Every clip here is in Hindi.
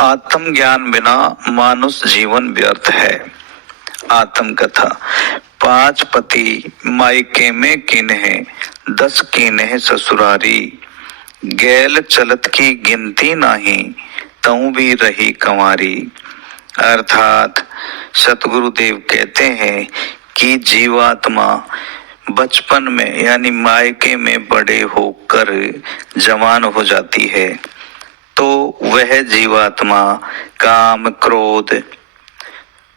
आत्मज्ञान बिना मानुष जीवन व्यर्थ है। आत्मकथा। 5 पति मायके में किन्हे, 10 किन्हे ससुरारी। गैल चलत की गिनती नहीं, तऊ भी रही कंवारी। अर्थात सतगुरुदेव कहते हैं कि जीवात्मा बचपन में यानी मायके में बड़े होकर जवान हो जाती है तो वह जीवात्मा काम, क्रोध,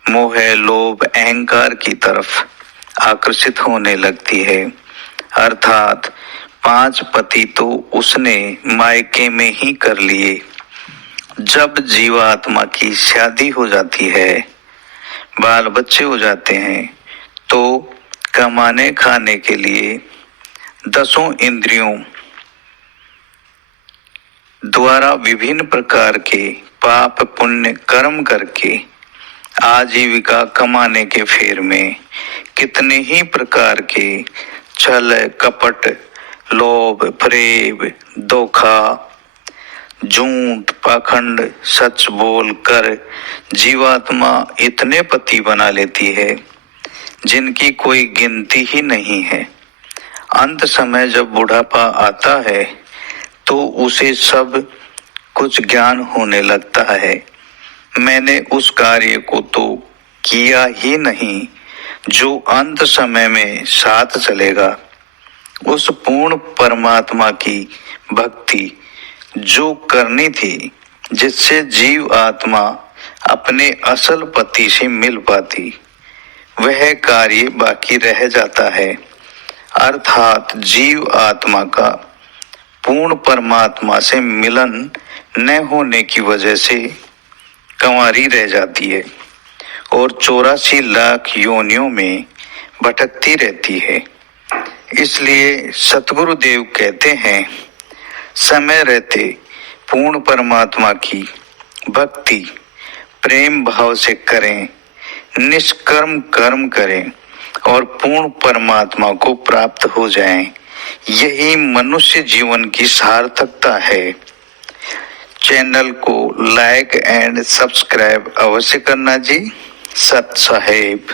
मोह, लोभ, अहंकार की तरफ आकर्षित होने लगती है। अर्थात 5 पति तो उसने मायके में ही कर लिए। जब जीवात्मा की शादी हो जाती है, बाल बच्चे हो जाते हैं, तो कमाने खाने के लिए 10 इंद्रियों द्वारा विभिन्न प्रकार के पाप पुण्य कर्म करके आजीविका कमाने के फेर में कितने ही प्रकार के छल, कपट, लोभ, प्रेम, धोखा, झूठ, पाखंड, सच बोल कर जीवात्मा इतने पति बना लेती है जिनकी कोई गिनती ही नहीं है। अंत समय जब बुढ़ापा आता है तो उसे सब कुछ ज्ञान होने लगता है, मैंने उस कार्य को तो किया ही नहीं जो अंत समय में साथ चलेगा। उस पूर्ण परमात्मा की भक्ति जो करनी थी, जिससे जीव आत्मा अपने असल पति से मिल पाती, वह कार्य बाकी रह जाता है। अर्थात जीव आत्मा का पूर्ण परमात्मा से मिलन न होने की वजह से कंवारी रह जाती है और 84 लाख योनियों में भटकती रहती है। इसलिए सतगुरुदेव कहते हैं, समय रहते पूर्ण परमात्मा की भक्ति प्रेम भाव से करें, निष्कर्म कर्म करें और पूर्ण परमात्मा को प्राप्त हो जाएं। यही मनुष्य जीवन की सार्थकता है। चैनल को लाइक एंड सब्सक्राइब अवश्य करना जी। सत साहेब।